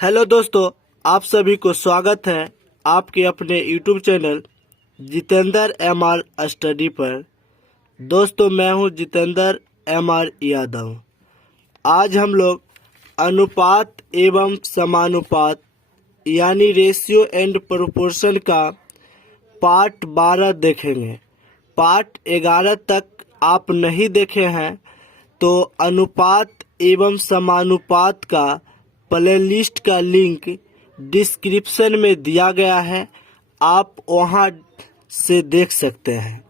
Hello दोस्तों, आप सभी को स्वागत है आपके अपने YouTube channel Jitendra MR study पर। दोस्तों, मैं हूं जितेंद्र एमआर यादव। आज हम लोग अनुपात एवं समानुपात यानी रेशियो एंड प्रोपोर्शन का पार्ट 12 देखेंगे। पार्ट 11 तक आप नहीं देखे हैं तो अनुपात एवं समानुपात का प्लेलिस्ट का लिंक डिस्क्रिप्शन में दिया गया है, आप वहां से देख सकते हैं।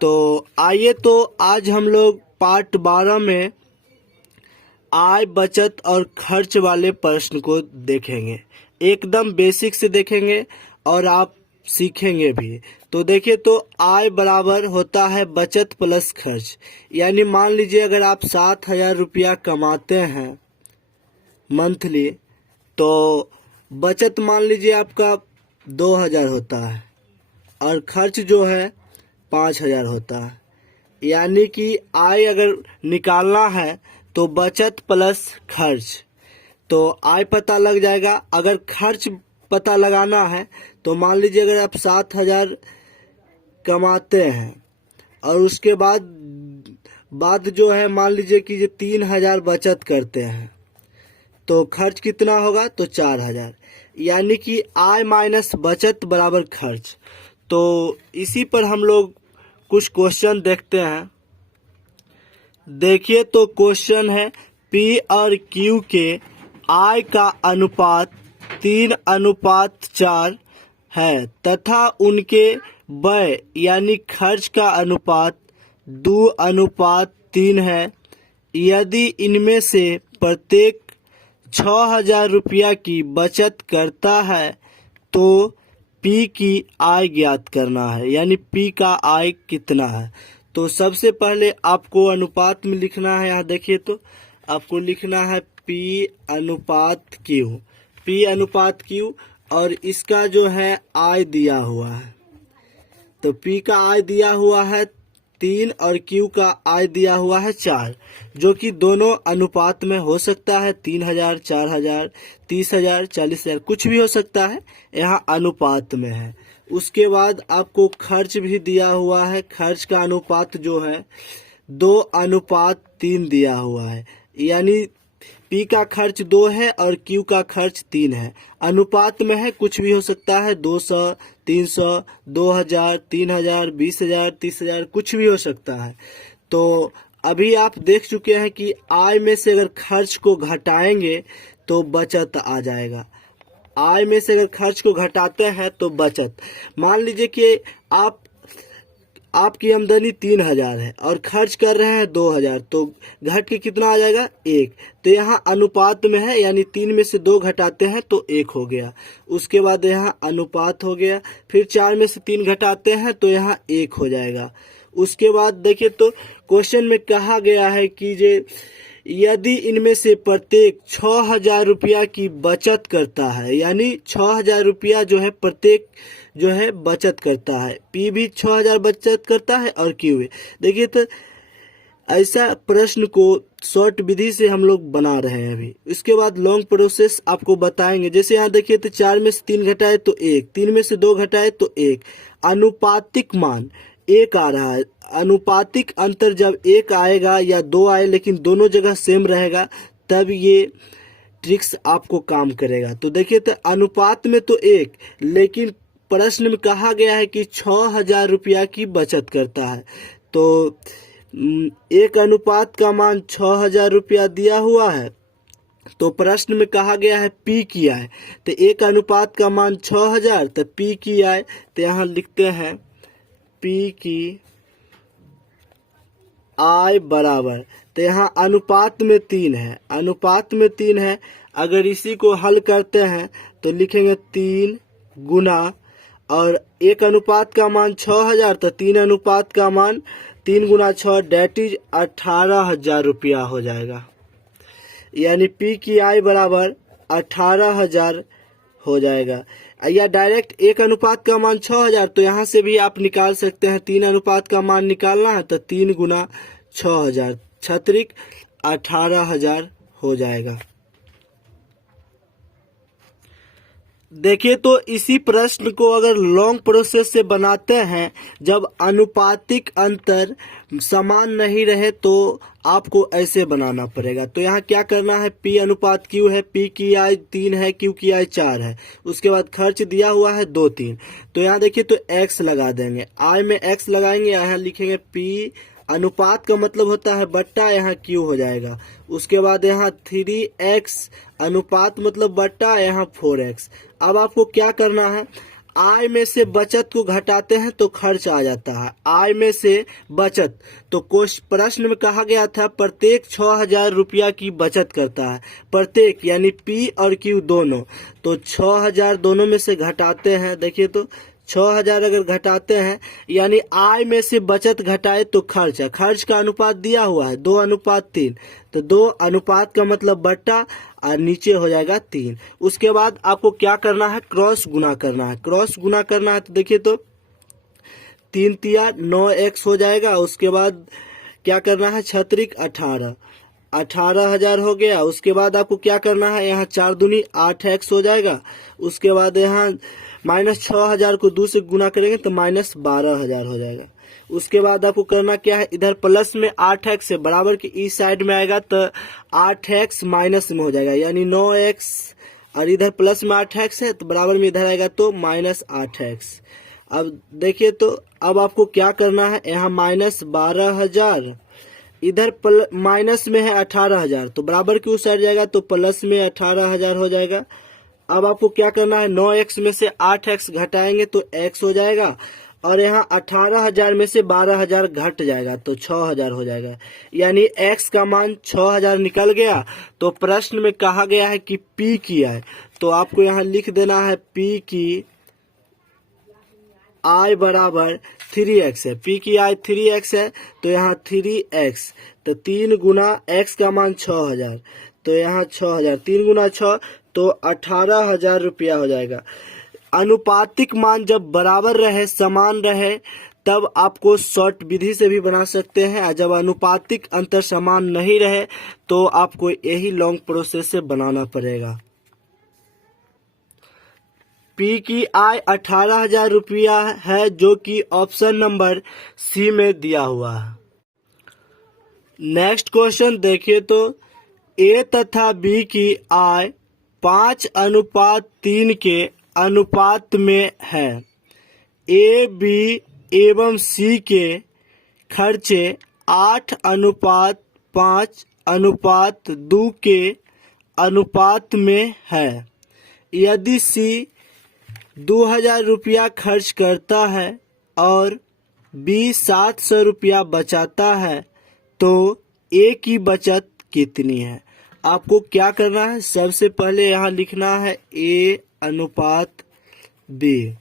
तो आइए, तो आज हम लोग पार्ट 12 में आय, बचत और खर्च वाले प्रश्न को देखेंगे। एकदम बेसिक से देखेंगे और आप सीखेंगे भी। तो देखिए, तो आय बराबर होता है बचत प्लस खर्च। यानी मान लीजिए अगर आप 7,000 रुपया कमाते हैं मंथली, तो बचत मान लीजिए आपका 2,000 होता है और खर्च जो है 5,000 होता है। यानी कि आय अगर निकालना है तो बचत प्लस खर्च, तो आय पता लग जाएगा। अगर खर्च पता लगाना है तो मान लीजिए अगर आप 7,000 कमाते हैं और उसके बाद जो है मान लीजिए कि 3,000 बचत करते हैं, तो खर्च कितना होगा? तो 4,000। यानी कि आय माइनस बचत बराबर खर्च। तो इसी पर हम लोग कुछ क्वेश्चन देखते हैं। देखिए, तो क्वेश्चन है पी और क्यू के आय का अनुपात 3:4 है तथा उनके व्यय यानी खर्च का अनुपात 2:3 है। यदि इनमें से प्रत्येक 6,000 रुपया की बचत करता है तो पी की आय ज्ञात करना है। यानी पी का आय कितना है। तो सबसे पहले आपको अनुपात में लिखना है। यहाँ देखिए, तो आपको लिखना है पी अनुपात क्यू। पी अनुपात क्यू और इसका जो है आय दिया हुआ है। तो पी का आय दिया हुआ है 3 और क्यू का आय दिया हुआ है 4, जो कि दोनों अनुपात में हो सकता है। 3,000, 4,000, 30,000, 40,000 कुछ भी हो सकता है, यहाँ अनुपात में है। उसके बाद आपको खर्च भी दिया हुआ है। खर्च का अनुपात जो है 2:3 दिया हुआ है। यानी पी का खर्च 2 है और क्यू का खर्च 3 है। अनुपात में है, कुछ भी हो सकता है। 200, 300, 2,000, 3,000, 20,000, 30,000 कुछ भी हो सकता है। तो अभी आप देख चुके हैं कि आय में से अगर खर्च को घटाएंगे तो बचत आ जाएगा। आय में से अगर खर्च को घटाते हैं तो बचत। मान लीजिए कि आपकी आमदनी 3,000 है और खर्च कर रहे हैं 2,000, तो घट के कितना आ जाएगा? 1। तो यहाँ अनुपात में है, यानी 3 में से 2 घटाते हैं तो 1 हो गया। उसके बाद यहाँ अनुपात हो गया। फिर 4 में से 3 घटाते हैं तो यहाँ 1 हो जाएगा। उसके बाद देखिए, तो क्वेश्चन में कहा गया है कि यदि इनमें से प्रत्येक 6,000 रुपया की बचत करता है, यानी 6,000 रुपया जो है प्रत्येक जो है बचत करता है। पी भी 6,000 बचत करता है और क्यू भी। देखिए, तो ऐसा प्रश्न को शॉर्ट विधि से हम लोग बना रहे हैं अभी। इसके बाद लॉन्ग प्रोसेस आपको बताएंगे। जैसे यहाँ देखिए, तो 4 में से 3 घटाए तो 1, 3 में से 2 घटाए तो 1। अनुपातिक मान 1 आ रहा है। अनुपातिक अंतर जब 1 आएगा या 2 आए, लेकिन दोनों जगह सेम रहेगा, तब ये ट्रिक्स आपको काम करेगा। तो देखिए, तो अनुपात में तो 1, लेकिन प्रश्न में कहा गया है कि 6,000 रुपया की बचत करता है। तो एक अनुपात का मान 6,000 रुपया दिया हुआ है। तो प्रश्न में कहा गया है पी की आय। तो एक अनुपात का मान 6,000, तो पी की आय, तो यहाँ लिखते हैं पी की आय बराबर, तो यहाँ अनुपात में 3 है। अनुपात में 3 है। अगर इसी को हल करते हैं तो लिखेंगे 3 गुना, और एक अनुपात का मान 6,000, तो 3 अनुपात का मान 3 गुना 6, डेट इज 18,000 रुपया हो जाएगा। यानी पी की आय बराबर 18,000 हो जाएगा। या डायरेक्ट एक अनुपात का मान 6,000, तो यहाँ से भी आप निकाल सकते हैं। 3 अनुपात का मान निकालना है तो 3 गुना 6,000, 6 × 18,000 हो जाएगा। देखिए तो इसी प्रश्न को अगर लॉन्ग प्रोसेस से बनाते हैं, जब अनुपातिक अंतर समान नहीं रहे तो आपको ऐसे बनाना पड़ेगा। तो यहाँ क्या करना है, P अनुपात Q है, P की आई 3 है, Q की आई 4 है, उसके बाद खर्च दिया हुआ है 2 3। तो यहाँ देखिए तो x लगा देंगे, I में x लगाएंगे, यहाँ लिखेंगे P अनुपात का मतलब होता है बट्टा, यहाँ Q हो जाएगा। उसके बाद यहाँ 3x अनुपात मतलब बट्टा, यहाँ 4x। अब आपको क्या करना है, आय में से बचत को घटाते हैं तो खर्च आ जाता है, आय में से बचत। तो प्रश्न में कहा गया था प्रत्येक 6,000 रुपया की बचत करता है, प्रत्येक यानी P और Q दोनों। तो 6,000 दोनों में से घटाते हैं, देखिए तो 6,000 अगर घटाते हैं यानी आय में से बचत घटाए तो खर्च है, खर्च का अनुपात दिया हुआ है 2:3। तो 2 अनुपात का मतलब बट्टा और नीचे हो जाएगा 3। उसके बाद आपको क्या करना है, क्रॉस गुना करना है, क्रॉस गुना करना है। तो देखिए तो 3 तिया 9x हो जाएगा। उसके बाद क्या करना है, छत्रिक 18,000 हो गया। उसके बाद आपको क्या करना है, यहाँ 4 दूनी 8x हो जाएगा। उसके बाद यहाँ -6,000 को 2 से गुना करेंगे तो -12,000 हो जाएगा। उसके बाद आपको करना क्या है, इधर प्लस में 8x है, बराबर की इस साइड में आएगा तो 8x माइनस में हो जाएगा, यानी 9x, और इधर प्लस में 8x है तो बराबर में इधर आएगा तो -8x। अब देखिए तो अब आपको क्या करना है, यहाँ -12,000, इधर माइनस में है 18,000, तो बराबर की उस साइड जाएगा तो प्लस में 18,000 हो जाएगा। अब आपको क्या करना है, 9x में से 8x घटाएंगे तो x हो जाएगा, और यहाँ 18,000 में से 12,000 घट जाएगा तो 6,000 हो जाएगा, यानी x का मान 6,000 निकल गया। तो प्रश्न में कहा गया है कि P की आय, तो आपको यहाँ लिख देना है P की I बराबर 3x है, P की I 3x है, तो यहाँ 3x, तो 3 गुना x का मान 6,000, तो यहाँ 6,000, 3 गुना 6 तो 18,000 रुपया हो जाएगा। अनुपातिक मान जब बराबर रहे, समान रहे, तब आपको शॉर्ट विधि से भी बना सकते हैं, और जब अनुपातिक अंतर समान नहीं रहे तो आपको यही लॉन्ग प्रोसेस से बनाना पड़ेगा। P की आय 18,000 रुपया है, जो कि ऑप्शन नंबर सी में दिया हुआ है। नेक्स्ट क्वेश्चन देखिए तो A तथा B की आय 5:3 के अनुपात में है। A, B एवं C के खर्चे 8:5:2 के अनुपात में है। यदि C 2,000 रुपया खर्च करता है और B 700 रुपया बचाता है, तो A की बचत कितनी है। आपको क्या करना है, सबसे पहले यहाँ लिखना है A अनुपात B।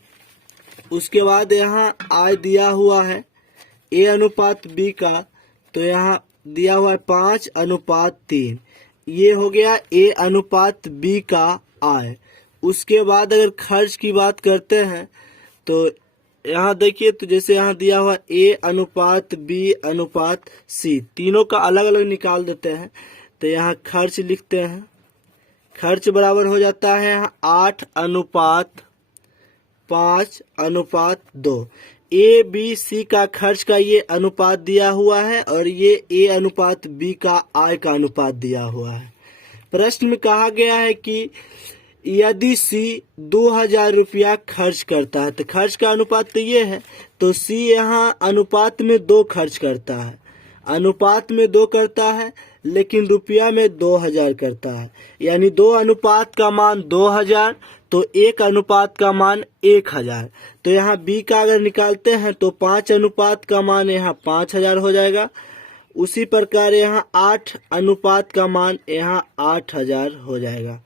उसके बाद यहाँ आय दिया हुआ है A अनुपात B का, तो यहाँ दिया हुआ है 5:3, ये हो गया A अनुपात B का आय। उसके बाद अगर खर्च की बात करते हैं तो यहाँ देखिए तो जैसे यहाँ दिया हुआ A अनुपात B अनुपात C, तीनों का अलग अलग निकाल देते हैं। तो यहाँ खर्च लिखते हैं, खर्च बराबर हो जाता है यहाँ 8:5:2। A B C का खर्च का ये अनुपात दिया हुआ है और ये A अनुपात B का आय का अनुपात दिया हुआ है। प्रश्न में कहा गया है कि यदि C 2,000 रुपया खर्च करता है, तो खर्च का अनुपात तो ये है, तो C यहाँ अनुपात में 2 खर्च करता है, अनुपात में 2 करता है, लेकिन रुपया में 2,000 करता है, यानी 2 अनुपात का मान 2,000, तो 1 अनुपात का मान 1,000। तो यहाँ B का अगर निकालते हैं तो 5 अनुपात का मान यहाँ 5,000 हो जाएगा। उसी प्रकार यहाँ 8 अनुपात का मान यहाँ 8,000 हो जाएगा।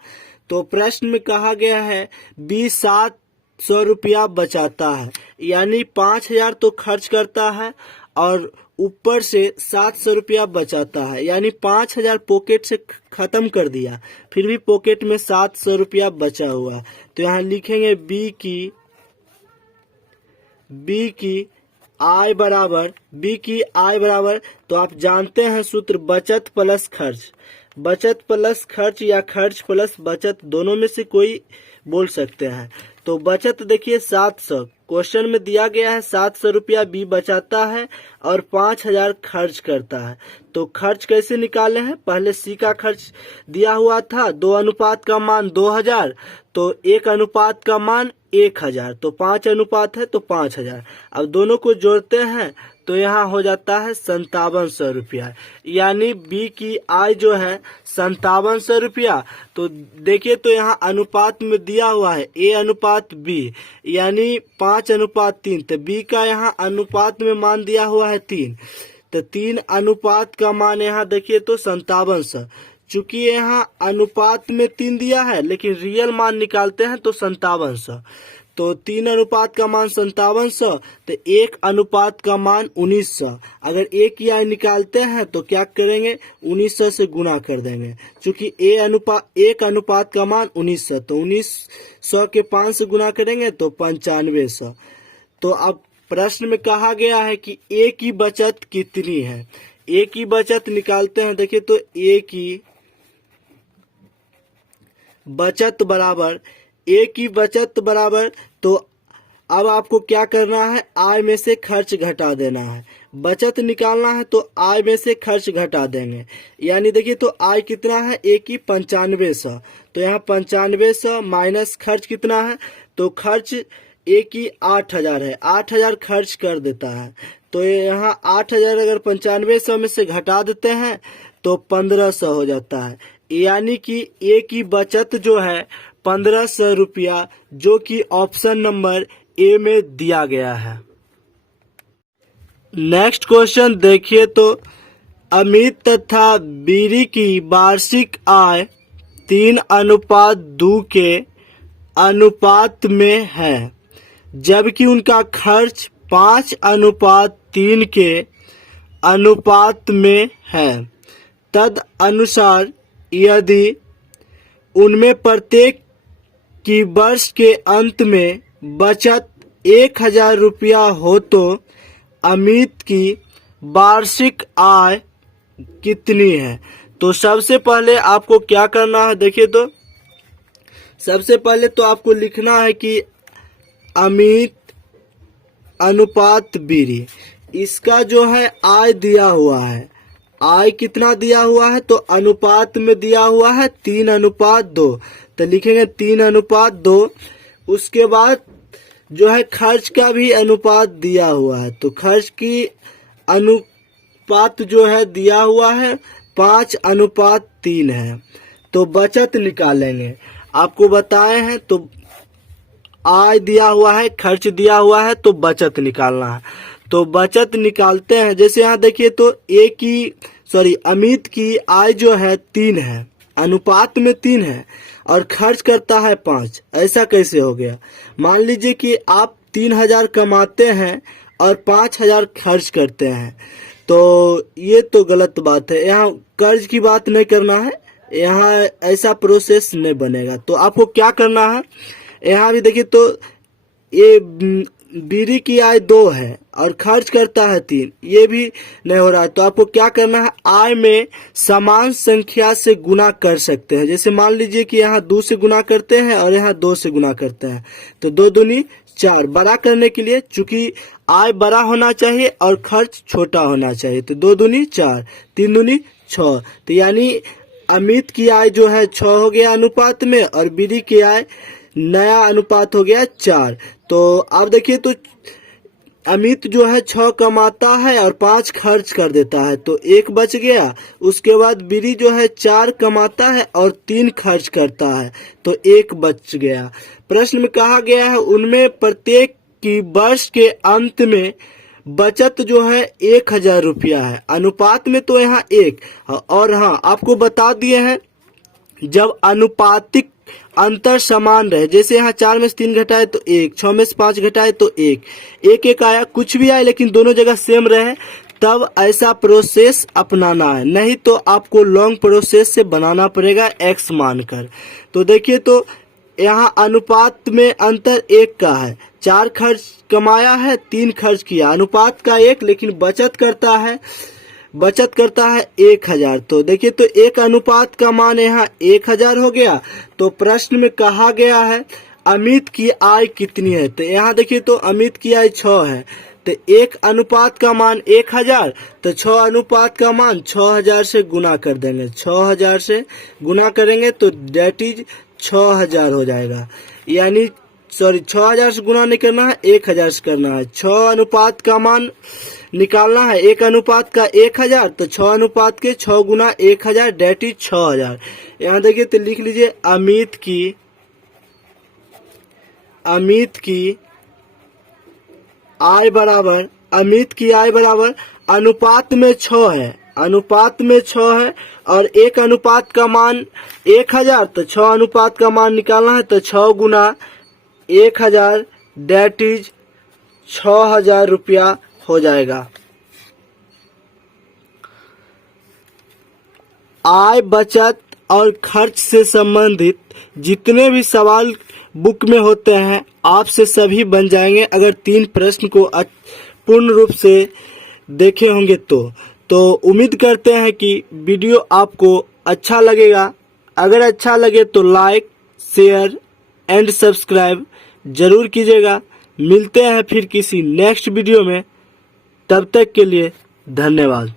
तो प्रश्न में कहा गया है B 700 रुपया बचाता है, यानी 5,000 तो खर्च करता है और ऊपर से 700 रुपया बचाता है, यानी 5,000 पॉकेट से खत्म कर दिया, फिर भी पॉकेट में 700 रुपया बचा हुआ है। तो यहाँ लिखेंगे B की आय बराबर, तो आप जानते हैं सूत्र बचत प्लस खर्च, बचत प्लस खर्च या खर्च प्लस बचत, दोनों में से कोई बोल सकते हैं। तो बचत देखिए 700 क्वेश्चन में दिया गया है, 700 रुपया बी बचाता है और 5000 खर्च करता है। तो खर्च कैसे निकाले हैं, पहले सी का खर्च दिया हुआ था 2 अनुपात का मान 2000, तो 1 अनुपात का मान 1000, तो 5 अनुपात है तो 5000। अब दोनों को जोड़ते हैं तो यहाँ हो जाता है 5700 रुपया, यानी बी की आय जो है 5700 रुपया। तो देखिए तो यहाँ अनुपात में दिया हुआ है ए अनुपात बी, यानी 5 अनुपात 3, तो बी का यहाँ अनुपात में मान दिया हुआ है 3, तो 3 अनुपात का मान यहाँ देखिए तो 5700। चूंकि यहाँ अनुपात में 3 दिया है लेकिन रियल मान निकालते हैं तो 5700, तो 3 अनुपात का मान 5700, तो 1 अनुपात का मान 1900। अगर एक की आय निकालते हैं तो क्या करेंगे, 1900 से गुना कर देंगे। चूंकि 1 अनुपात का मान 1900, तो 1900 के 5 से गुना करेंगे तो 9500। तो अब प्रश्न में कहा गया है कि ए की बचत कितनी है। ए की बचत निकालते हैं, देखिए तो ए की बचत बराबर, ए की बचत बराबर, तो अब आपको क्या करना है, आय में से खर्च घटा देना है। बचत निकालना है तो आय में से खर्च घटा देंगे, यानी देखिए तो आय कितना है, ए की 9500, तो यहाँ 9500 माइनस खर्च कितना है, तो खर्च ए की 8000 है, 8000 खर्च कर देता है। तो यहाँ 8000 अगर 9500 में से घटा देते हैं तो 1500 हो जाता है, यानी कि ए की बचत जो है 1500 रुपया, जो कि ऑप्शन नंबर ए में दिया गया है। नेक्स्ट क्वेश्चन देखिए तो अमित तथा बीरी की वार्षिक आय 3:2 के अनुपात में है, जबकि उनका खर्च 5:3 के अनुपात में है। तद अनुसार यदि उनमें प्रत्येक की वर्ष के अंत में बचत 1000 रुपया हो तो अमित की वार्षिक आय कितनी है। तो सबसे पहले आपको क्या करना है, देखिए तो सबसे पहले तो आपको लिखना है कि अमित अनुपात बीरी, इसका जो है आय दिया हुआ है, आय कितना दिया हुआ है, तो अनुपात में दिया हुआ है 3:2, तो लिखेंगे 3:2। उसके बाद जो है खर्च का भी अनुपात दिया हुआ है, तो खर्च की अनुपात जो है दिया हुआ है 5:3 है। तो बचत निकालेंगे, आपको बताए हैं, तो आय दिया हुआ है, खर्च दिया हुआ है, तो बचत निकालना है। तो बचत निकालते हैं, जैसे यहाँ देखिए तो अमित की आय जो है 3 है, अनुपात में 3 है और खर्च करता है 5, ऐसा कैसे हो गया। मान लीजिए कि आप 3000 कमाते हैं और 5000 खर्च करते हैं, तो ये तो गलत बात है। यहाँ कर्ज की बात नहीं करना है, यहाँ ऐसा प्रोसेस नहीं बनेगा। तो आपको क्या करना है, यहाँ भी देखिए तो ये बीरी की आय 2 है और खर्च करता है 3, ये भी नहीं हो रहा है। तो आपको क्या करना है, आय में समान संख्या से गुना कर सकते हैं। जैसे मान लीजिए कि यहाँ 2 से गुना करते हैं और यहाँ 2 से गुना करते हैं, तो 2 दूनी 4। बड़ा करने के लिए चूंकि आय बड़ा होना चाहिए और खर्च छोटा होना चाहिए, तो 2 दूनी 4, 3 दूनी 6, तो यानी अमित की आय जो है 6 हो गया अनुपात में और बीरी की आय नया अनुपात हो गया 4। तो अब देखिए तो अमित जो है 6 कमाता है और 5 खर्च कर देता है, तो 1 बच गया। उसके बाद बीरी जो है 4 कमाता है और 3 खर्च करता है, तो 1 बच गया। प्रश्न में कहा गया है उनमें प्रत्येक की वर्ष के अंत में बचत जो है 1000 रुपया है, अनुपात में तो यहाँ 1। और हाँ, आपको बता दिए हैं जब अनुपातिक अंतर समान रहे, जैसे यहाँ 4 में से 3 घटाए तो 1, 6 में से 5 घटाए तो 1, 1 आया, कुछ भी आए लेकिन दोनों जगह सेम रहे, तब ऐसा प्रोसेस अपनाना है, नहीं तो आपको लॉन्ग प्रोसेस से बनाना पड़ेगा x मानकर। तो देखिए तो यहाँ अनुपात में अंतर 1 का है, 4 खर्च कमाया है, 3 खर्च किया, अनुपात का 1, लेकिन बचत करता है बचत करता है 1000। तो देखिए, तो एक अनुपात का मान यहाँ 1000 हो गया। तो प्रश्न में कहा गया है अमित की आय कितनी है। तो यहाँ देखिए, तो अमित की आय 6 है। तो एक अनुपात का मान 1000, तो 6 अनुपात का मान 6000 से गुना कर देंगे। 6000 से गुना करेंगे तो डेट इज 6000 हो जाएगा। यानी 6000 से गुना नहीं करना है, 1000 से करना है। 6 अनुपात का मान निकालना है, एक अनुपात का 1000, तो 6 अनुपात के 6 गुना 1000 डेट इज 6000। यहाँ देखिए, तो लिख लीजिए अमित की आय बराबर अनुपात में 6 है, अनुपात में 6 है और एक अनुपात का मान 1000, तो 6 अनुपात का मान निकालना है। तो 6 गुना 1000 डेट इज 6000 रुपया हो जाएगा। आय, बचत और खर्च से संबंधित जितने भी सवाल बुक में होते हैं आपसे सभी बन जाएंगे, अगर 3 प्रश्न को पूर्ण रूप से देखे होंगे तो उम्मीद करते हैं कि वीडियो आपको अच्छा लगेगा। अगर अच्छा लगे तो लाइक, शेयर एंड सब्सक्राइब जरूर कीजिएगा। मिलते हैं फिर किसी नेक्स्ट वीडियो में, तब तक के लिए धन्यवाद।